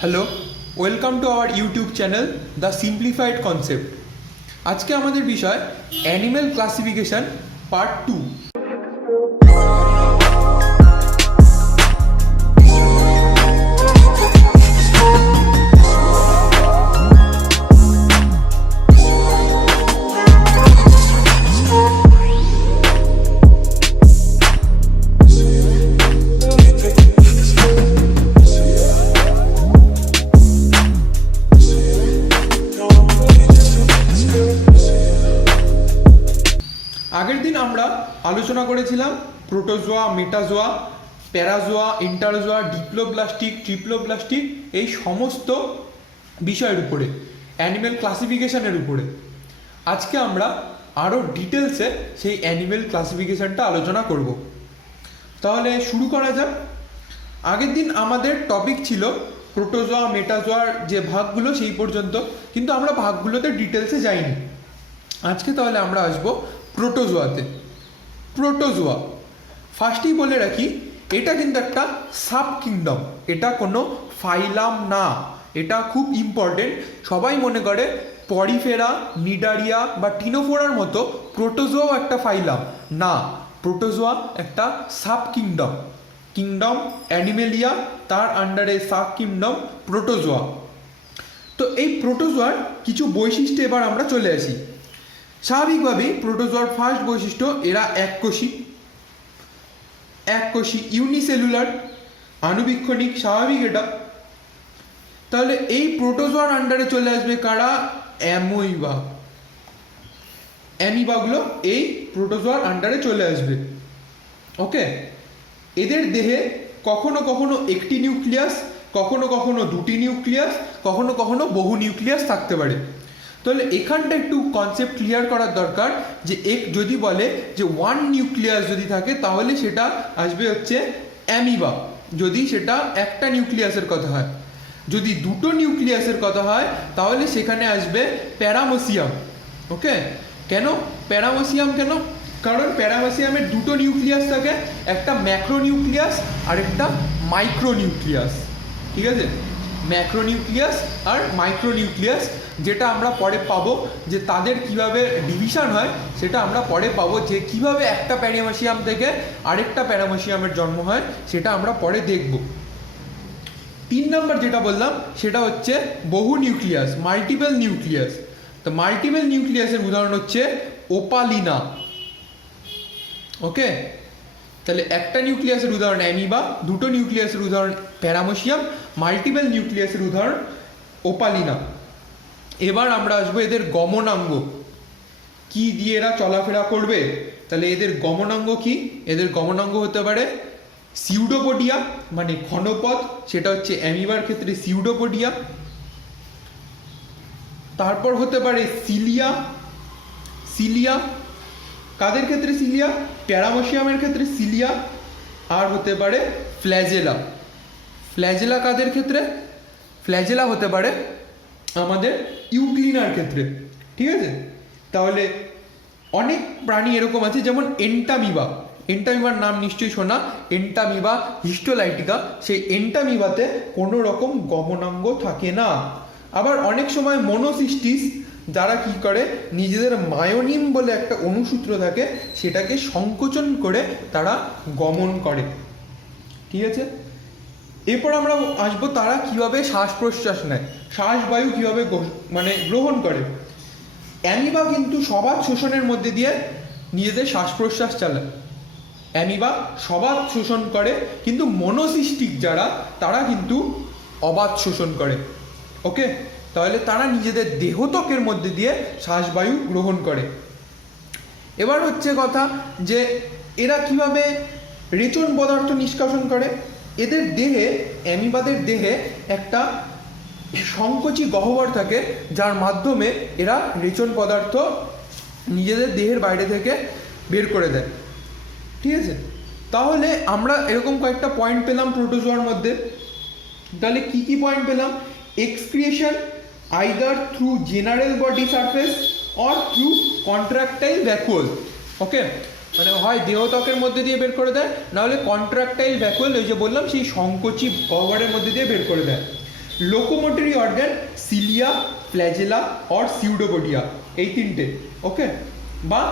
Hello, welcome to our YouTube channel the simplified concept. আজকে আমাদের বিষয় অ্যানিম্যাল ক্লাসিফিকেশন পার্ট 2। আগের দিন আমরা আলোচনা করেছিলাম প্রোটোজোয়া, মেটাজোয়া, প্যারাজোয়া, ইন্টারজোয়া, ডিপ্লোব্লাস্টিক, ট্রিপ্লোব্লাস্টিক এই সমস্ত বিষয়ের উপরে, অ্যানিম্যাল ক্লাসিফিকেশনের উপরে। আজকে আমরা আরও ডিটেলসে সেই অ্যানিম্যাল ক্লাসিফিকেশনটা আলোচনা করব। তাহলে শুরু করা যাক। আগের দিন আমাদের টপিক ছিল প্রোটোজোয়া, মেটাজোয়ার যে ভাগগুলো সেই পর্যন্ত, কিন্তু আমরা ভাগগুলোতে ডিটেলসে যাইনি। আজকে তাহলে আমরা আসবো প্রোটোজোয়াতে। প্রোটোজোয়া ফার্স্টেই বলে রাখি, এটা কিন্তু একটা সাব কিংডম, এটা কোনো ফাইলাম না। এটা খুব ইম্পর্টেন্ট। সবাই মনে করে পরিফেরা, নিডারিয়া বা টিনোফোরার মতো প্রোটোজোয়াও একটা ফাইলাম। না, প্রোটোজোয়া একটা সাব কিংডম। কিংডম অ্যানিমেলিয়া, তার আন্ডারে সাব কিংডম প্রোটোজোয়া। তো এই প্রোটোজোয়ার কিছু বৈশিষ্ট্য এবার আমরা চলে আসি। স্বাভাবিকভাবেই প্রোটোজোয়ার ফার্স্ট বৈশিষ্ট্য, এরা এককোষী, ইউনিসেলুলার, আণুবীক্ষণিক, স্বাভাবিক এটা। তাহলে এই প্রোটোজোয়ার আন্ডারে চলে আসবে কারা? অ্যামোইবা। অ্যামিবাগুলো এই প্রোটোজোয়ার আন্ডারে চলে আসবে। ওকে, এদের দেহে কখনো কখনো একটি নিউক্লিয়াস, কখনো কখনো দুটি নিউক্লিয়াস, কখনো কখনো বহু নিউক্লিয়াস থাকতে পারে। তাহলে এখানটা একটু কনসেপ্ট ক্লিয়ার করার দরকার যে যদি বলে যে ওয়ান নিউক্লিয়াস যদি থাকে তাহলে সেটা আসবে হচ্ছে অ্যামিবা, যদি সেটা একটা নিউক্লিয়াসের কথা হয়। যদি দুটো নিউক্লিয়াসের কথা হয় তাহলে সেখানে আসবে প্যারামেসিয়াম। ওকে, কেন প্যারামেসিয়াম? কেন? কারণ প্যারামেসিয়ামের দুটো নিউক্লিয়াস থাকে, একটা ম্যাক্রো নিউক্লিয়াস আর একটা মাইক্রো নিউক্লিয়াস। ঠিক আছে, ম্যাক্রো নিউক্লিয়াস আর মাইক্রো নিউক্লিয়াস, যেটা আমরা পরে পাবো যে তাদের কিভাবে ডিভিশন হয়, সেটা আমরা পরে পাবো যে কিভাবে একটা প্যারামেসিয়াম থেকে আরেকটা প্যারামেসিয়ামের জন্ম হয়, সেটা আমরা পরে দেখব। 3 নম্বর যেটা বললাম সেটা হচ্ছে বহু নিউক্লিয়াস, মাল্টিপল নিউক্লিয়াস। তো মাল্টিপল নিউক্লিয়াসের উদাহরণ হচ্ছে ওপালিনা। ওকে, তাহলে একটা নিউক্লিয়াসের উদাহরণ অ্যামিবা, দুটো নিউক্লিয়াসের উদাহরণ প্যারামেসিয়াম, মাল্টিপল নিউক্লিয়াসের উদাহরণ ওপালিনা। এবার আমরা আসবো এদের গমনাঙ্গ, কি দিয়ে এরা চলাফেরা করবে। তাহলে এদের গমনাঙ্গ কি? এদের গমনাঙ্গ হতে পারে সিউডোপোডিয়া, মানে ঘনপথ, সেটা হচ্ছে অ্যামিবার ক্ষেত্রে সিউডোপোডিয়া। তারপর হতে পারে সিলিয়া। সিলিয়া কাদের ক্ষেত্রে? সিলিয়া প্যারামেসিয়ামের ক্ষেত্রে সিলিয়া। আর হতে পারে ফ্ল্যাজেলা। ফ্ল্যাজেলা কাদের ক্ষেত্রে? ফ্ল্যাজেলা হতে পারে আমাদের ইউগ্লিনার ক্ষেত্রে। ঠিক আছে, তাহলে অনেক প্রাণী এরকম আছে যেমন এন্টামিবা। এন্টামিবার নাম নিশ্চয়ই শোনা, এন্টামিবা হিস্টোলাইটিকা। সেই এন্টামিবাতে কোনো রকম গমনাঙ্গ থাকে না। আবার অনেক সময় মনোসিস্টিস, যারা কি করে নিজেদের মায়োনিম বলে একটা অনুসূত্র থাকে, সেটাকে সংকোচন করে তারা গমন করে। ঠিক আছে, এরপর আমরা আসবো তারা কিভাবে শ্বাস প্রশ্বাস নেয়, শ্বাসবায়ু কিভাবে গ্রহণ করে। অ্যামিবা কিন্তু সবাত শোষণের মধ্যে দিয়ে নিজেদের শ্বাস প্রশ্বাস চালায়। অ্যামিবা সবাত শোষণ করে, কিন্তু মনোসিস্টিক যারা, তারা কিন্তু অবাত শোষণ করে। ওকে, তাহলে তারা নিজেদের দেহত্বকের মধ্যে দিয়ে শ্বাসবায়ু গ্রহণ করে। এবার হচ্ছে কথা যে এরা কিভাবে রেচন পদার্থ নিষ্কাশন করে। এদের দেহে, অ্যামিবাদের দেহে একটা সংকোচী গহ্বর থাকে, যার মাধ্যমে এরা রেচন পদার্থ নিজেদের দেহের বাইরে থেকে বের করে দেয়। ঠিক আছে, তাহলে আমরা এরকম কয়েকটা পয়েন্ট পেলাম প্রোটোজোয়ার মধ্যে। তাহলে কি কি পয়েন্ট পেলাম? Excretion either through general body surface or through contractile vacuole. Okay, মানে হয় দেহত্বকের মধ্যে দিয়ে বের করে দেয়, নাহলে কন্ট্রাক্টাইল ভ্যাকুয়াল, ওই যে বললাম সেই সংকোচী গহ্বরের মধ্যে দিয়ে বের করে দেয়। Locomotory organ cilia, flagella or pseudopodia, এই তিনটে। ওকে, বা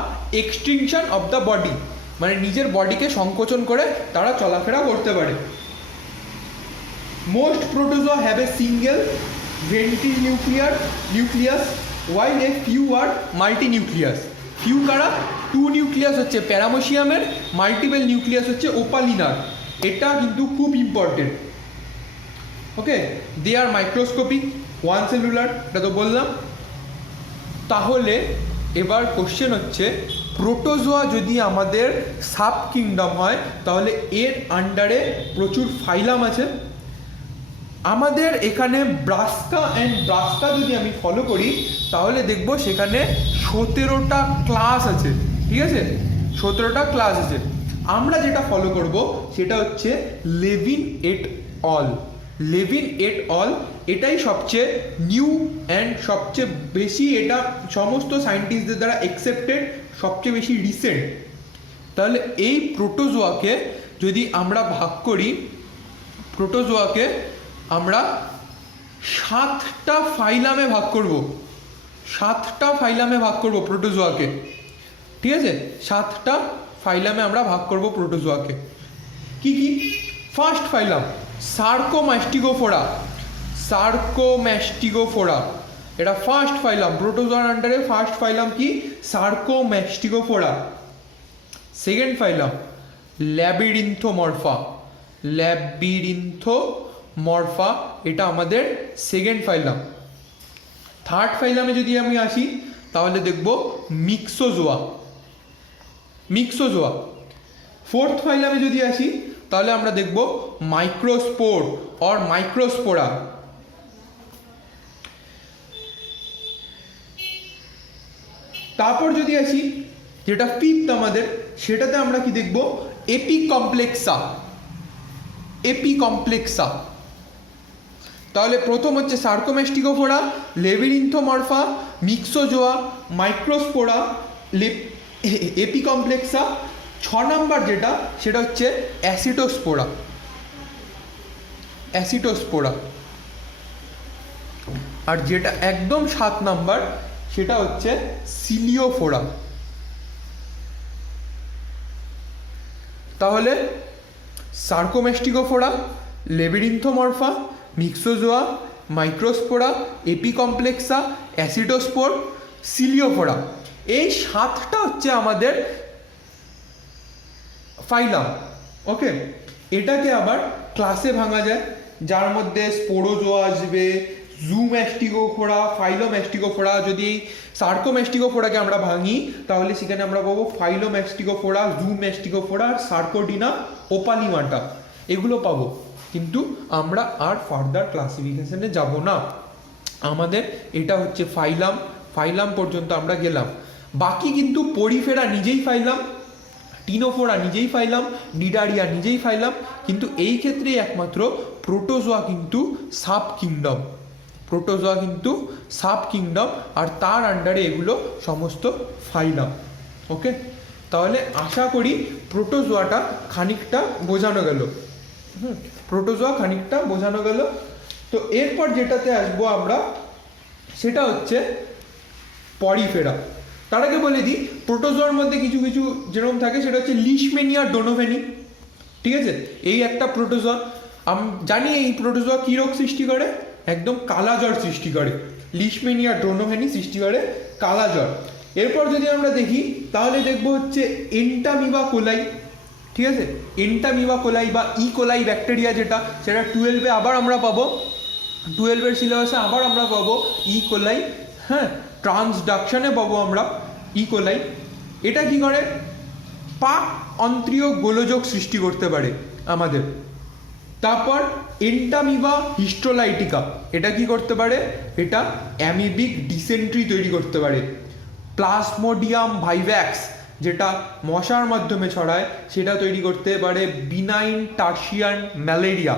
এক্সটিংশন অফ দ্য বডি, মানে নিজের বডিকে সংকোচন করে তারা চলাফেরা করতে পারে। Most protozoa have a single ventrinucleus while a few are multinucleus। Few কারা? 2 নিউক্লিয়াস হচ্ছে প্যারামোসিয়ামের, মাল্টিপল নিউক্লিয়াস হচ্ছে ওপালিনার। এটা কিন্তু খুব ইম্পর্টেন্ট। ওকে, দে আর মাইক্রোস্কোপিক, ওয়ান সেলুলার, এটা তো বললাম। তাহলে এবার কোশ্চেন হচ্ছে, প্রোটোজোয়া যদি আমাদের সাব কিংডম হয় তাহলে এর আন্ডারে প্রচুর ফাইলাম আছে। আমাদের এখানে ব্রাস্কা যদি আমি ফলো করি তাহলে দেখব সেখানে 17টা ক্লাস আছে। ঠিক আছে, 17টা ক্লাস আছে। আমরা যেটা ফলো করব সেটা হচ্ছে Levine et al. Levine et al এটাই সবচেয়ে নিউ অ্যান্ড সবচেয়ে বেশি, এটা সমস্ত সায়েন্টিস্টদের দ্বারা অ্যাকসেপ্টেড, সবচেয়ে বেশি রিসেন্ট। তাহলে এই প্রোটোজোয়াকে যদি আমরা ভাগ করি, প্রোটোজোয়াকে আমরা 7টা ফাইলামে ভাগ করব। 7টা ফাইলামে ভাগ করব প্রোটোজোয়াকে। ঠিক আছে, 7টা ফাইলামে আমরা ভাগ করব প্রোটোজোয়াকে। কি কি? ফার্স্ট ফাইলাম সার্কোম্যাস্টিগোফোরা। সার্কোম্যাস্টিগোফোরা এটা ফার্স্ট ফাইলাম, প্রোটোজোয়ার আন্ডারে ফার্স্ট ফাইলাম কি? সার্কোম্যাস্টিগোফোরা। সেকেন্ড ফাইলাম ল্যাবিরিন্থোমরফা। ল্যাবিরিন্থোমরফা এটা আমাদের সেকেন্ড ফাইলাম। থার্ড ফাইলামে যদি আমি আসি তাহলে দেখব মিক্সোজোয়া। মিক্সোজোয়া। ফোর্থ ফাইলামে যদি আসি তাহলে আমরা দেখব মাইক্রোস্পোর অর মাইক্রোস্পোরা। তারপর যদি আসি যেটা ফিফথ আমাদের, সেটাতে আমরা কি দেখব? এপিকমপ্লেক্সা। এপিকমপ্লেক্সা। তাহলে প্রথম হচ্ছে সার্কোম্যাস্টিগোফোরা, লেবিরিন্থোমরফা, মিক্সোজোয়া, মাইক্রোস্পোরা, এপিকমপ্লেক্সা। 6 নাম্বার যেটা সেটা হচ্ছে অ্যাসিটোস্পোরা। অ্যাসিটোস্পোরা। আর যেটা একদম 7 নাম্বার সেটা হচ্ছে সিলিওফোরা। তাহলে সার্কোম্যাস্টিগোফোরা, লেবিরিন্থোমরফা, মিক্সোজোয়া, মাইক্রোস্পোরা, এপিকমপ্লেক্সা, অ্যাসিডোস্পোর, সিলিওফোরা, এই 7টা হচ্ছে আমাদের ফাইলাম। ওকে, এটাকে আবার ক্লাসে ভাঙা যায়, যার মধ্যে স্পোরোজোয়া আসবে, জুম্যাস্টিগোফোরা, ফাইলোম্যাস্টিগোফোরা। যদি সার্কোম্যাস্টিগোফোরাকে আমরা ভাঙি তাহলে সেখানে আমরা পাবো ফাইলোম্যাস্টিগোফোরা, জুম্যাস্টিগোফোরা, সার্কোডিনা, ওপালিমাটা, এগুলো পাবো। কিন্তু আমরা আর ফার্দার ক্লাসিফিকেশনে যাব না। আমাদের এটা হচ্ছে ফাইলাম। ফাইলাম পর্যন্ত আমরা গেলাম। বাকি কিন্তু পরিফেরা নিজেই ফাইলাম, টিনোফোরা নিজেই ফাইলাম, নিডারিয়া নিজেই ফাইলাম। কিন্তু এই ক্ষেত্রে একমাত্র প্রোটোজোয়া কিন্তু সাব কিংডম। প্রোটোজোয়া কিন্তু সাব কিংডম, আর তার আন্ডারে এগুলো সমস্ত ফাইলাম। ওকে, তাহলে আশা করি প্রোটোজোয়াটা খানিকটা বোঝানো গেল। প্রোটোজোয়া খানিকটা বোঝানো গেল। তো এরপর যেটাতে আসবো আমরা সেটা হচ্ছে পরিফেরা। তার আগে বলে দিই, প্রোটোজোয়ার মধ্যে কিছু কিছু যেরকম থাকে সেটা হচ্ছে লিশমেনিয়া ডোনোভেনি। ঠিক আছে, এই একটা প্রোটোজোয়া। জানি এই প্রোটোজোয়া কী রোগ সৃষ্টি করে? একদম কালাজ্বর সৃষ্টি করে। লিশমেনিয়া ডোনোভেনি সৃষ্টি করে কালাজ্বর। এরপর যদি আমরা দেখি তাহলে দেখবো হচ্ছে এন্টামিবা কোলাই। ঠিক আছে, এন্টামিবা কোলাই বা ই কোলাই ব্যাকটেরিয়া, যেটা সেটা 12-এ আবার আমরা পাবো, 12-এর সিলেবাসে আবার আমরা পাবো ই কোলাই। হ্যাঁ, ট্রান্সডাকশনে পাবো আমরা ই কোলাই। এটা কি করে? পাক অন্ত্রীয় গোলযোগ সৃষ্টি করতে পারে আমাদের। তারপর এন্টামিবা হিস্টোলাইটিকা, এটা কি করতে পারে? এটা অ্যামিবিক ডিসেন্ট্রি তৈরি করতে পারে। প্লাজমোডিয়াম ভাইভ্যাক্স, যেটা মশার মাধ্যমে ছড়ায়, সেটা তৈরি করতে পারে বিনাইন টার্সিয়ান ম্যালেরিয়া।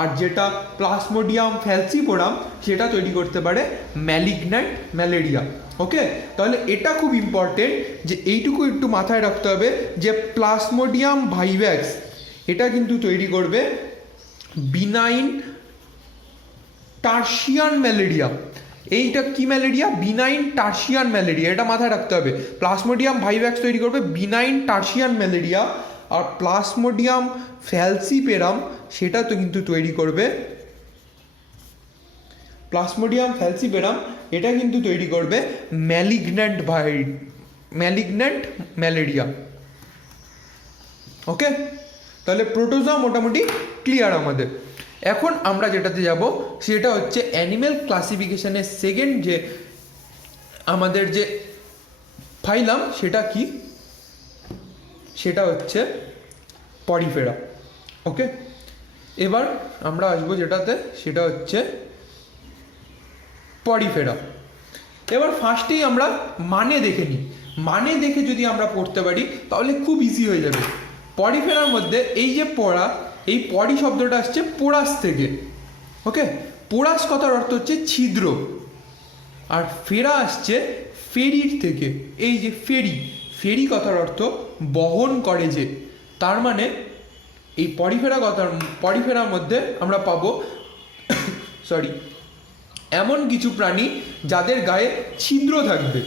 আর যেটা প্লাজমোডিয়াম ফ্যালসিপোরাম, সেটা তৈরি করতে পারে ম্যালিগন্যান্ট ম্যালেরিয়া। ওকে, তাহলে এটা খুব ইম্পর্টেন্ট যে এইটুকু একটু মাথায় রাখতে হবে যে প্লাজমোডিয়াম ভাইভ্যাক্স এটা কিন্তু তৈরি করবে বিনাইন টার্সিয়ান ম্যালেরিয়া। এইটা কি ম্যালেরিয়া? বিনাইন টার্সিয়ান ম্যালেরিয়া, এটা মাথায় রাখতে হবে। প্লাজমোডিয়াম ভাইভ্যাক্স তৈরি করবে বিনাইন টার্সিয়ান ম্যালেরিয়া, আর প্লাজমোডিয়াম ফ্যালসিপেরাম সেটা তো কিন্তু তৈরি করবে, প্লাজমোডিয়াম ফ্যালসিপেরাম এটা কিন্তু তৈরি করবে ম্যালিগন্যান্ট ম্যালেরিয়া। ওকে, তাহলে প্রোটোজোয়া মোটামুটি ক্লিয়ার আমাদের। এখন আমরা যেটাতে যাব সেটা হচ্ছে অ্যানিম্যাল ক্লাসিফিকেশনের সেকেন্ড যে আমাদের যে ফাইলাম সেটা কি, সেটা হচ্ছে পরিফেরা। ওকে, এবার আমরা আসবো যেটাতে, সেটা হচ্ছে পরিফেরা। এবার ফার্স্টেই আমরা মানে দেখে নিই, মানে দেখে যদি আমরা পড়তে পারি তাহলে খুব ইজি হয়ে যাবে। পরিফেরার মধ্যে এই যে পড়া, এই পরি শব্দটা আসছে পোরাস থেকে। ওকে, পোরাস কথার অর্থ হচ্ছে ছিদ্র, আর ফেরা আসছে ফেরির থেকে। এই যে ফেরি, ফেরি কথার অর্থ বহন করে যে, তার মানে এই পরিফেরার মধ্যে আমরা পাবো সরি এমন কিছু প্রাণী যাদের গায়ে ছিদ্র থাকবে।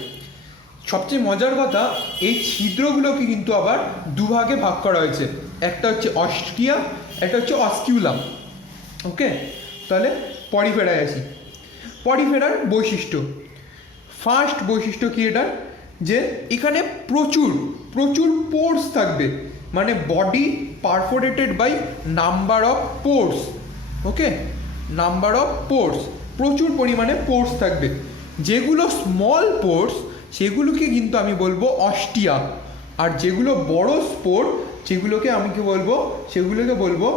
সবচেয়ে মজার কথা, এই ছিদ্রগুলোকে কিন্তু আবার দুভাগে ভাগ করা হয়েছে, একটা হচ্ছে অস্ট্রিয়া, একটা হচ্ছে অস্কিউলাম। ওকে, তাহলে পরিফেরায় আসি। পরিফেরার বৈশিষ্ট্য, ফার্স্ট বৈশিষ্ট্য কি এটার, যে এখানে প্রচুর প্রচুর পোর্স থাকবে, মানে body perforated by number of pores. Okay, number of pores, প্রচুর পরিমাণে পোর্স থাকবে। যেগুলো স্মল পোর্স সেগুলোকে কিন্তু আমি বলবো অস্টিয়া, আর যেগুলো বড় স্পোর সেগুলোকে আমি কি বলবো, সেগুলোকে বলবো,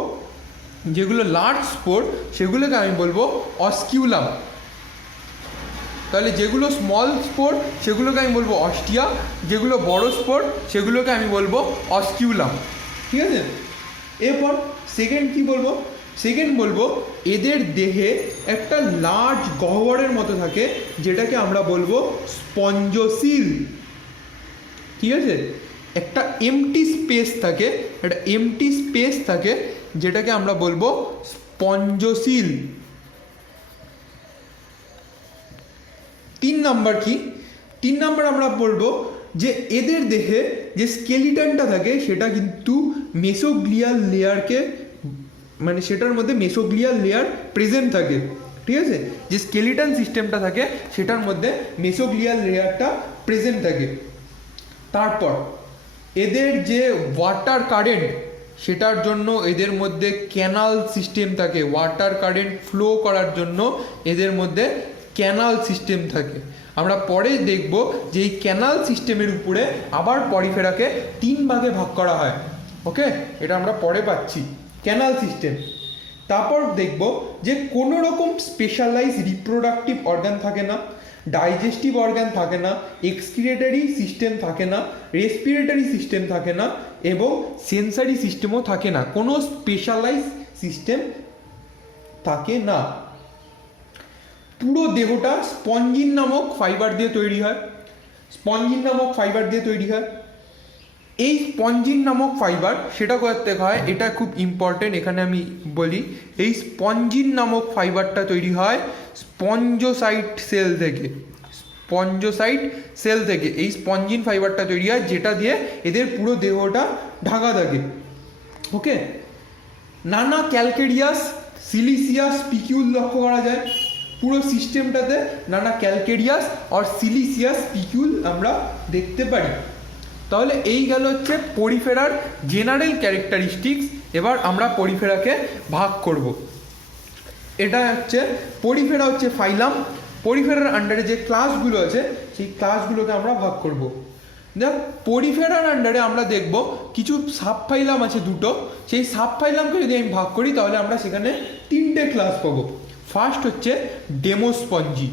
যেগুলো লার্জ স্পোর সেগুলোকে আমি বলবো অস্কিউলাম। তাহলে যেগুলো স্মল স্পোর সেগুলোকে আমি বলবো অস্টিয়া, যেগুলো বড় স্পোর সেগুলোকে আমি বলবো অস্কিউলাম। ঠিক আছে, এরপর সেকেন্ড কি বলবো, সেকেন্ড বলবো এদের দেহে একটা লার্জ গহ্বরের মতো থাকে যেটাকে আমরা বলবো স্পঞ্জোসিল। ঠিক আছে, একটা এমটি স্পেস থাকে, একটা এমটি স্পেস থাকে যেটাকে আমরা বলবো স্পঞ্জোসিল। 3 নাম্বার কি, 3 নাম্বার আমরা বলবো যে এদের দেহে যে স্কেলিটনটা থাকে সেটা কিন্তু মেসোগ্লিয়াল লেয়ারকে, মানে সেটার মধ্যে মেসোগ্লিয়াল লেয়ার প্রেজেন্ট থাকে। ঠিক আছে, যে স্কেলিটন সিস্টেমটা থাকে সেটার মধ্যে মেসোগ্লিয়াল লেয়ারটা প্রেজেন্ট থাকে। তারপর এদের যে ওয়াটার কারেন্ট, সেটার জন্য এদের মধ্যে ক্যানাল সিস্টেম থাকে, ওয়াটার কারেন্ট ফ্লো করার জন্য এদের মধ্যে ক্যানাল সিস্টেম থাকে। আমরা পরে দেখব যে এই ক্যানাল সিস্টেমের উপরে আবার পরিফেরাকে 3 ভাগে ভাগ করা হয়। ওকে, এটা আমরা পরে পাচ্ছি ক্যানাল সিস্টেম। তারপর দেখব যে কোনো রকম স্পেশালাইজ রিপ্রোডাক্টিভ অর্গান থাকে না, ডাইজেস্টিভ অর্গান থাকে না, এক্সক্রিয়েটরি সিস্টেম থাকে না, রেসপিরেটরি সিস্টেম থাকে না, এবং সেন্সারি সিস্টেমও থাকে না, কোনো স্পেশালাইজ সিস্টেম থাকে না। পুরো দেহটা স্পঞ্জিন নামক ফাইবার দিয়ে তৈরি হয়, স্পঞ্জিন নামক ফাইবার দিয়ে তৈরি হয়। এই স্পঞ্জিন নামক ফাইবার সেটা করতে হয়, এটা খুব ইম্পর্টেন্ট, এখানে আমি বলি, এই স্পঞ্জিন নামক ফাইবারটা তৈরি হয় স্পঞ্জোসাইট সেল থেকে। স্পঞ্জোসাইট সেল থেকে এই স্পঞ্জিন ফাইবারটা তৈরি হয়, যেটা দিয়ে এদের পুরো দেহটা ঢাকা থাকে। ওকে, নানা ক্যালকেরিয়াস, সিলিসিয়াস স্পিকিউল লক্ষ্য করা যায় পুরো সিস্টেমটাতে, নানা ক্যালকেরিয়াস আর সিলিসিয়াস স্পিকিউল আমরা দেখতে পারি। তাহলে এই গেল হচ্ছে পরিফেরার জেনারেল ক্যারেক্টারিস্টিক্স। এবার আমরা পরিফেরাকে ভাগ করব। এটা হচ্ছে পরিফেরা হচ্ছে ফাইলাম, পরিফেরার আন্ডারে যে ক্লাসগুলো আছে সেই ক্লাসগুলোকে আমরা ভাগ করব। দেখ, পরিফেরার আন্ডারে আমরা দেখব কিছু সাব ফাইলাম আছে দুটো, সেই সাব ফাইলামকে যদি আমি ভাগ করি তাহলে আমরা সেখানে 3টে ক্লাস পাবো। ফার্স্ট হচ্ছে ডেমোস্পঞ্জি,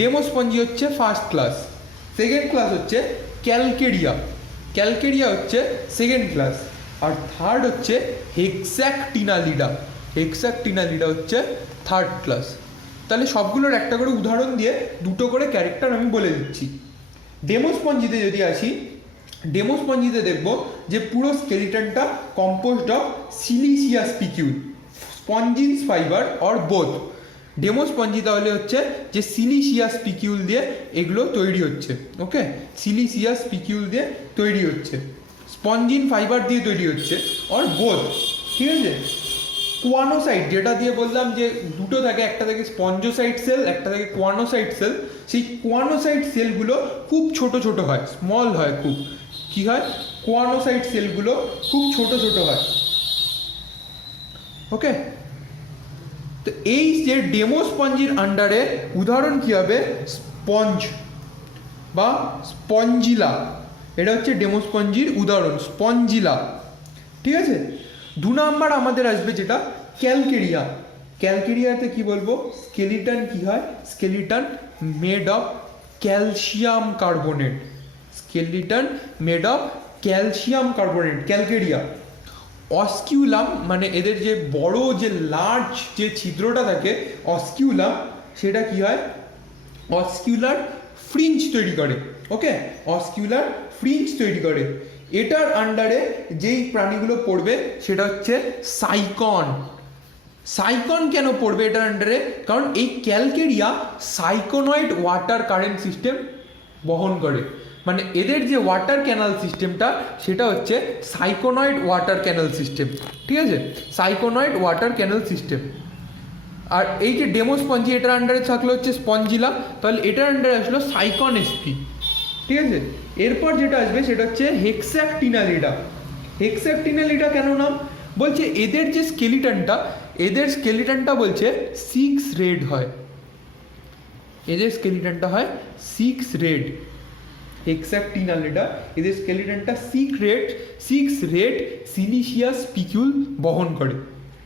ডেমোস্পঞ্জি হচ্ছে ফার্স্ট ক্লাস। সেকেন্ড ক্লাস হচ্ছে ক্যালকেরিয়া, ক্যালকেরিয়া হচ্ছে সেকেন্ড ক্লাস। আর থার্ড হচ্ছে হেক্স্যাকটিনালিডা, হেক্স্যাকটিনালিডা হচ্ছে থার্ড ক্লাস। তাহলে সবগুলোর একটা করে উদাহরণ দিয়ে দুটো করে ক্যারেক্টার আমি বলে দিচ্ছি। ডেমোস্পঞ্জিতে যদি আসি, ডেমোস্পঞ্জিতে দেখব যে পুরো স্কেলিটনটা composed of siliceous spicule, spongins fibre or both. Demospongiae তাহলে হচ্ছে যে সিলিশিয়াস স্পিকিউল দিয়ে এগুলো তৈরি হচ্ছে, ওকে, সিলিশিয়াস স্পিকিউল দিয়ে তৈরি হচ্ছে, স্পঞ্জিন ফাইবার দিয়ে তৈরি হচ্ছে, অর বোথ, ঠিক আছে। কোয়ানোসাইট যেটা দিয়ে বললাম যে দুটো থাকে, একটা থাকে স্পঞ্জোসাইট সেল, একটা থাকে কোয়ানোসাইট সেল। সেই কোয়ানোসাইট সেলগুলো খুব ছোট ছোট হয়, স্মল হয় খুব, কি হয়, কোয়ানোসাইট সেলগুলো খুব ছোট ছোট হয়, ওকে। তো এই যে ডেমোস্পঞ্জির আন্ডারে উদাহরণ কী হবে, স্পঞ্জ বা স্পঞ্জিলা, এটা হচ্ছে ডেমোস্পঞ্জির উদাহরণ, স্পঞ্জিলা, ঠিক আছে। 2 নাম্বার আমাদের আসবে যেটা ক্যালকেরিয়া। ক্যালকেরিয়াতে কি বলবো, স্কেলিটন কি হয়, skeleton made of calcium carbonate, skeleton made of calcium carbonate, calcarea. Osculum মানে এদের যে বড় যে লার্জ যে ছিদ্রটা থাকে অস্কিউলাম, সেটা কি হয়, অস্কিউলার ফ্রিঞ্জ তৈরি করে, ওকে, অস্কিউলার ফ্রিঞ্জ তৈরি করে। এটার আন্ডারে যেই প্রাণীগুলো পড়বে সেটা হচ্ছে সাইকন। সাইকন কেন পড়বে এটার আন্ডারে, কারণ এই ক্যালকেরিয়া সাইকোনয়েড ওয়াটার কারেন্ট সিস্টেম বহন করে, মানে এদের যে ওয়াটার ক্যানাল সিস্টেমটা সেটা হচ্ছে সাইকোনয়েড ওয়াটার ক্যানাল সিস্টেম, ঠিক আছে, সাইকোনয়েড ওয়াটার ক্যানাল সিস্টেম। আর এই যে ডেমোস্পঞ্জি এটার আন্ডারে থাকলো হচ্ছে স্পঞ্জিলা, তাহলে এটার আন্ডারে আসলো সাইকন এসপি, ঠিক আছে। এরপর যেটা আসবে সেটা হচ্ছে হেক্সাকটিনালিডা। হেক্সাকটিনালিডা কেন নাম, বলছে এদের যে স্কেলিটনটা, এদের স্কেলিটনটা বলছে 6 রেড হয়, এদের স্কেলিটনটা হয় 6 রেড। হেক্সাকটিনালিডা এদের স্কেলিটনটা 6 রেড সিলিশিয়াস স্পিকিউল বহন করে,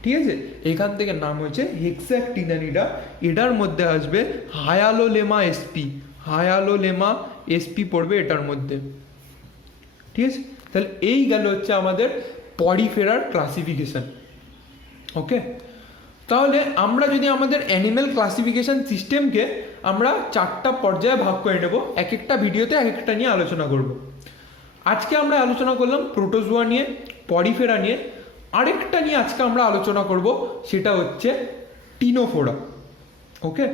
ঠিক আছে। এখান থেকে নাম হয়েছে হেক্সাকটিনালিডা। এটার মধ্যে আসবে হায়ালোলেমা এসপি, হায়ালোলেমা এসপি পড়বে এটার মধ্যে, ঠিক আছে। তাহলে এই গেল হচ্ছে আমাদের পরিফেরার ক্লাসিফিকেশন, ওকে। তাহলে আমরা যদি আমাদের অ্যানিম্যাল ক্লাসিফিকেশন সিস্টেমকে আমরা 4টা পর্যায়ে ভাগ করে নেব, এক একটা ভিডিওতে এক একটা নিয়ে আলোচনা করব। আজকে আমরা আলোচনা করলাম প্রোটোজোয়া নিয়ে, পরিফেরা নিয়ে। আরেকটা নিয়ে আজকে আমরা আলোচনা করব, সেটা হচ্ছে টিনোফোরা, ওকে।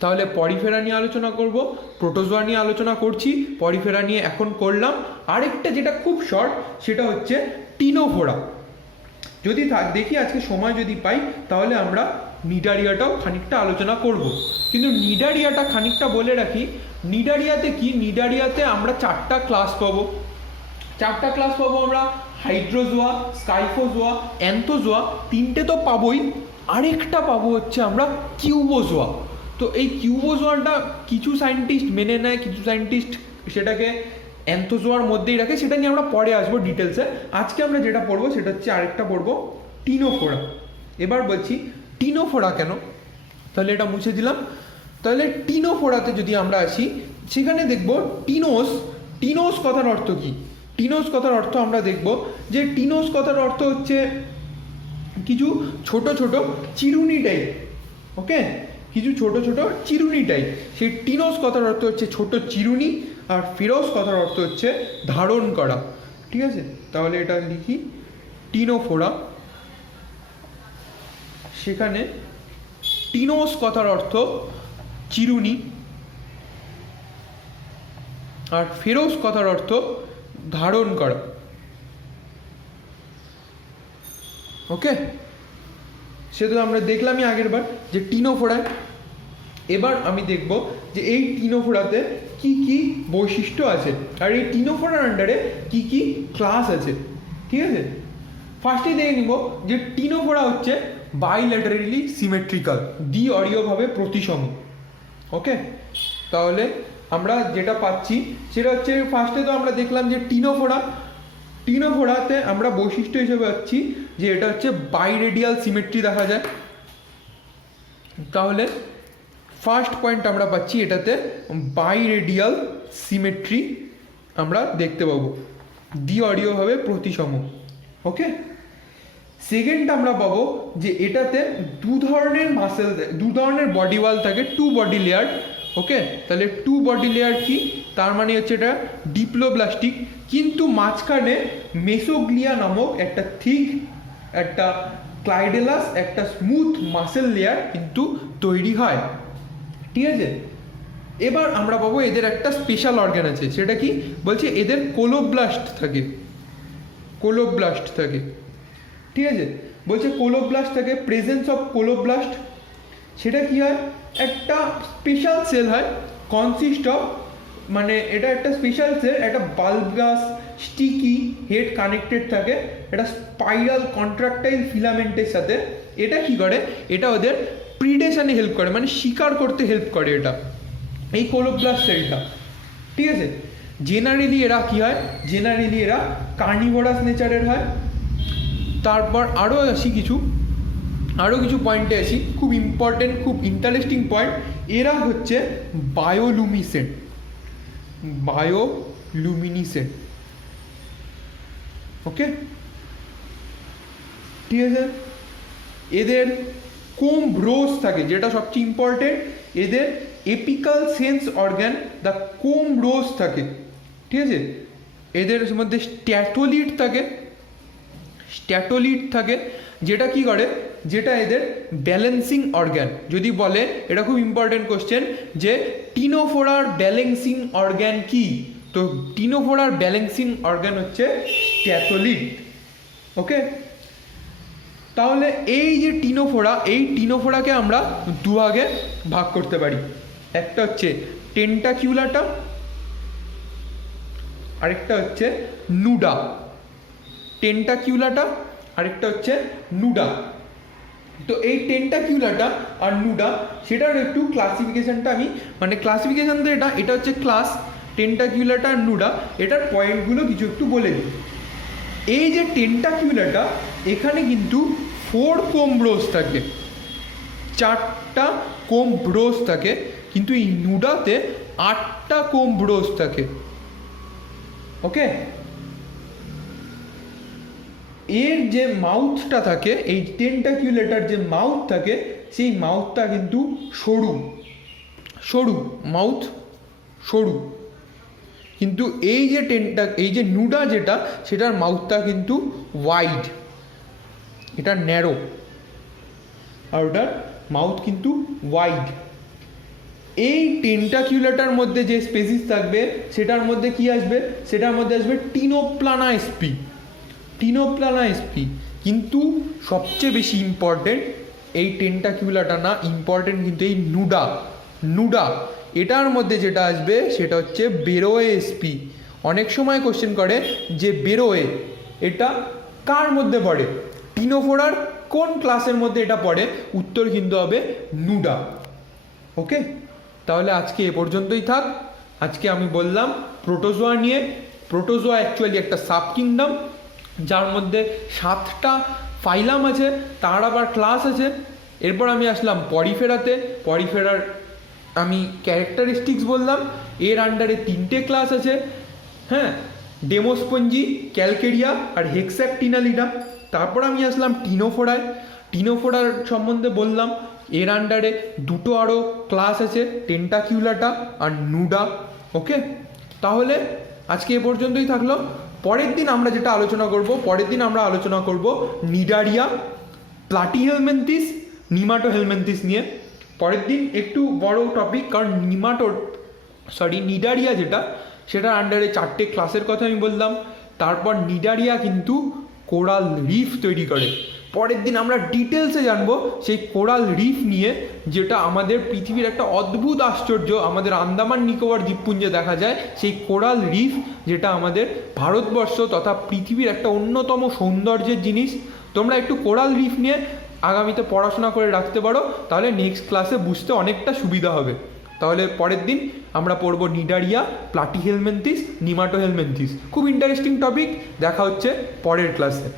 তাহলে পরিফেরা নিয়ে আলোচনা করব, প্রোটোজোয়া নিয়ে আলোচনা করছি, পরিফেরা নিয়ে এখন করলাম। আরেকটা যেটা খুব শর্ট সেটা হচ্ছে টিনোফোরা। যদি দেখি আজকে সময় যদি পাই তাহলে আমরা নিডারিয়াটাও খানিকটা আলোচনা করব, কিন্তু নিডারিয়াটা খানিকটা বলে রাখি, নিডারিয়াতে কি, নিডারিয়াতে আমরা 4টা ক্লাস পাবো। 4টা ক্লাস পাবো আমরা, হাইড্রোজোয়া, স্কাইফোজোয়া, অ্যান্থোজোয়া, 3টে তো পাবোই, আরেকটা পাবো হচ্ছে আমরা কিউবোজোয়া। তো এই কিউবোজোয়াটা কিছু সায়েন্টিস্ট মেনে নেয়, কিছু সায়েন্টিস্ট সেটাকে অ্যান্থোজোয়ার মধ্যেই রাখে, সেটা নিয়ে আমরা পরে আসবো ডিটেলসে। আজকে আমরা যেটা পড়বো সেটা হচ্ছে আরেকটা পড়বো টিনোফোরা। এবার বলছি টিনোফোরা কেন, তাহলে এটা মুছে দিলাম। তাহলে টিনোফোরাতে যদি আমরা আসি, সেখানে দেখব টিনোস, টিনোস কথার অর্থ কি। টিনোস কথার অর্থ আমরা দেখব যে টিনোস কথার অর্থ হচ্ছে কিছু ছোট ছোট চিরুনি টাইপ, ওকে, কিছু ছোট ছোট চিরুনি টাইপ। সেই টিনোস কথার অর্থ হচ্ছে ছোট চিরুনি, আর ফেরোস কথার অর্থ হচ্ছে ধারণ করা, ঠিক আছে। তাহলে এটা লিখি টিনোফোরা, সেখানে টিনোস কথার অর্থ চিরুনি, আর ফেরোস কথার অর্থ ধারণ করা, ওকে। সেটা আমরা দেখলামই আগের বার যে টিনোফোরায়। এবার আমি দেখব যে এই টিনোফোরাতে কি কি বৈশিষ্ট্য আছে, আর এই টিনোফোরার আন্ডারে কি কি ক্লাস আছে, ঠিক আছে। ফার্স্টেই দেখে নিব যে টিনোফোরা হচ্ছে বাইল্যাটারালি সিমেট্রিক্যাল, দ্বি-অরীয়ভাবে প্রতিসম, ওকে। তাহলে আমরা যেটা পাচ্ছি সেটা হচ্ছে, ফার্স্টে তো আমরা দেখলাম যে টিনোফোরা, টিনোফোরাতে আমরা বৈশিষ্ট্য হিসেবে পাচ্ছি যে এটা হচ্ছে বাইরেডিয়াল সিমেট্রি দেখা যায়। তাহলে ফার্স্ট পয়েন্ট আমরা পাচ্ছি এটাতে বাইরেডিয়াল সিমেট্রি আমরা দেখতে পাবো, দ্বি-অরীয়ভাবে প্রতিসম, ওকে। সেকেন্ড আমরা পাবো যে এটাতে 2 ধরনের মাসেল, 2 ধরনের বডি ওয়াল থাকে, 2 বডি লেয়ার, ওকে। তাহলে 2 বডি লেয়ার কি, তার মানে হচ্ছে এটা ডিপ্লোব্লাস্টিক, কিন্তু মাঝখানে মেসোগ্লিয়া নামক একটা থিক একটা ক্লাইডেলাস একটা স্মুথ মাসেল লেয়ার কিন্তু তৈরি হয়, ঠিক আছে। এবার আমরা পাবো এদের একটা স্পেশাল অর্গান আছে, সেটা কি বলছে এদের কোলোব্লাস্ট থাকে, কোলোব্লাস্ট থাকে, ঠিক আছে। বলছে কোলোব্লাস্ট থাকে, প্রেজেন্স অফ কোলোব্লাস্ট, সেটা কি হয় একটা স্পেশাল সেল হয়, কনসিস্ট অফ, মানে এটা একটা স্পেশাল সেল, একটা বাল্বাস স্টিকি হেড কানেক্টেড থাকে এটা স্পাইরাল কন্ট্রাক্টাইল ফিলামেন্টের সাথে। এটা কি করে, এটা ওদের প্রিডেশনে হেল্প করে, মানে শিকার করতে হেল্প করে এটা, এই কোলোব্লাস্ট সেলটা, ঠিক আছে। জেনারেলি এরা কি হয়, জেনারেলি এরা কার্নিভোরাস নেচারের হয়। তারপর আরও কিছু পয়েন্টে আসি, খুব ইম্পর্টেন্ট, খুব ইন্টারেস্টিং পয়েন্ট। এরা হচ্ছে বায়োলুমিনেসেন্ট, বায়োলুমিনেসেন্ট, ওকে, ঠিক আছে। এদের কোম্ব্রোস থাকে, যেটা সবচেয়ে ইম্পর্টেন্ট, এদের এপিক্যাল সেন্স অর্গান দ্য কোম্ব্রোস থাকে, ঠিক আছে। এদের মধ্যে স্ট্যাটোলিড থাকে, যেটা কি করে, যেটা এদের ব্যালেন্সিং অর্গান। যদি বলে, এটা খুব ইম্পর্টেন্ট কোশ্চেন, যে টিনোফোরার ব্যালেন্সিং অর্গান কি, তো টিনোফোরার ব্যালেন্সিং অর্গান হচ্ছে স্ট্যাটোলিড, ওকে। তাহলে এই যে টিনোফোরা, এই টিনোফোরাকে আমরা দুভাগে ভাগ করতে পারি, একটা হচ্ছে টেন্টাকিউলাটা, আরেকটা হচ্ছে নুডা। টেন্টাকিউলাটা আরেকটা হচ্ছে নুডা। তো এই টেন্টাকিউলাটা আর নুডা, সেটার একটু ক্লাসিফিকেশনটা আমি, মানে ক্লাসিফিকেশন তো এটা হচ্ছে ক্লাস, টেন্টাকিউলাটা আর নুডা, এটার পয়েন্টগুলো কিছু একটু বলে দিই। এই যে টেন্টাকিউলাটা, এখানে কিন্তু 4 কোম্ব্রোস থাকে, 4টা কোম্ব্রোস থাকে, কিন্তু এই নুডাতে 8টা কোম্ব্রোস থাকে, ওকে। এর যে মাউথটা থাকে, এই টেন্টাকিউলেটার যে মাউথ থাকে, সেই মাউথটা কিন্তু সরু মাউথ, সরু। কিন্তু এই যে নুডা যেটা, সেটার মাউথটা কিন্তু ওয়াইড, এটা ন্যারো, আর ওটার মাউথ কিন্তু ওয়াইড। এই টেন্টাকিউলেটার মধ্যে যে স্পেসিস থাকবে, সেটার মধ্যে কি আসবে, সেটার মধ্যে আসবে টিনোপ্লানা স্পি, কিন্তু সবচেয়ে বেশি ইম্পর্টেন্ট এই টেন্টাকিউলাটা না, ইম্পর্টেন্ট কিন্তু এই নুডা, এটার মধ্যে যেটা আসবে সেটা হচ্ছে বেরোয়ে স্পি। অনেক সময় কোশ্চেন করে যে বেরোয়ে এটা কার মধ্যে পড়ে, টিনোফোরার কোন ক্লাসের মধ্যে এটা পড়ে, উত্তর কিন্তু হবে নুডা, ওকে। তাহলে আজকে এ পর্যন্তই থাক। আজকে আমি বললাম প্রোটোজোয়া নিয়ে। প্রোটোজোয়া অ্যাকচুয়ালি একটা সাব কিংডম, যার মধ্যে 7টা ফাইলাম আছে, তার আবার ক্লাস আছে। এরপর আমি আসলাম পরিফেরার আমি ক্যারেক্টারিস্টিক্স বললাম, এর আন্ডারে 3টে ক্লাস আছে, হ্যাঁ, ডেমোস্পঞ্জি, ক্যালকেরিয়া আর হেক্সাকটিনালিডা। তারপর আমি আসলাম টিনোফোরার সম্বন্ধে বললাম, এর আন্ডারে 2টো আরও ক্লাস আছে, টেন্টাকিউলাটা আর নুডা, ওকে। তাহলে আজকে এ পর্যন্তই থাকলো। পরের দিন আমরা যেটা আলোচনা করব, নিডারিয়া, প্লাটিহেলমিনথিস, নিমাটোহেলমিনথিস নিয়ে। পরের দিন একটু বড় টপিক, কারণ নিডারিয়া যেটা, সেটার আন্ডারে 4টে ক্লাসের কথা আমি বললাম। তারপর নিডারিয়া কিন্তু কোরাল রিফ তৈরি করে। পরের দিন আমরা ডিটেলসে জানবো সেই কোরাল রিফ নিয়ে, যেটা আমাদের পৃথিবীর একটা অদ্ভুত আশ্চর্য, আমাদের আন্দামান নিকোবর দ্বীপপুঞ্জে দেখা যায় সেই কোরাল রিফ, যেটা আমাদের ভারতবর্ষ তথা পৃথিবীর একটা অন্যতম সৌন্দর্যের জিনিস। তোমরা একটু কোরাল রিফ নিয়ে আগামীতে পড়াশোনা করে রাখতে পারো, তাহলে নেক্সট ক্লাসে বুঝতে অনেকটা সুবিধা হবে। তাহলে পরের দিন আমরা পড়ব নিডারিয়া, প্লাটিহেলমিনথিস, নিমাটোহেলমিনথিস। খুব ইন্টারেস্টিং টপিক। দেখা হচ্ছে পরের ক্লাসে।